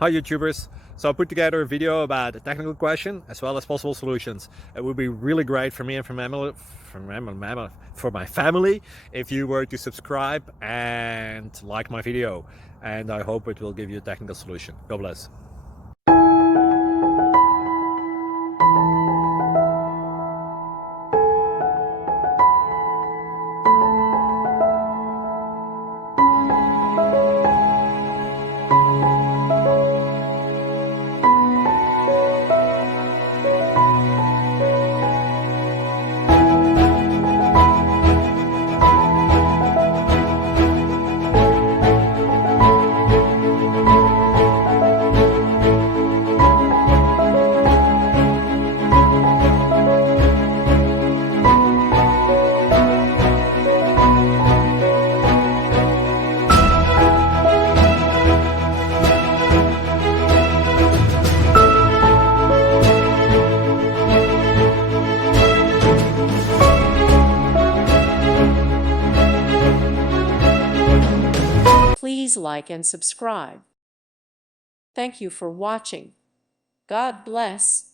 Hi YouTubers! So I put together a video about a technical question as well as possible solutions. It would be really great for me and for my family if you were to subscribe and like my video, and I hope it will give you a technical solution. God bless. Please like and subscribe. Thank you for watching. God bless.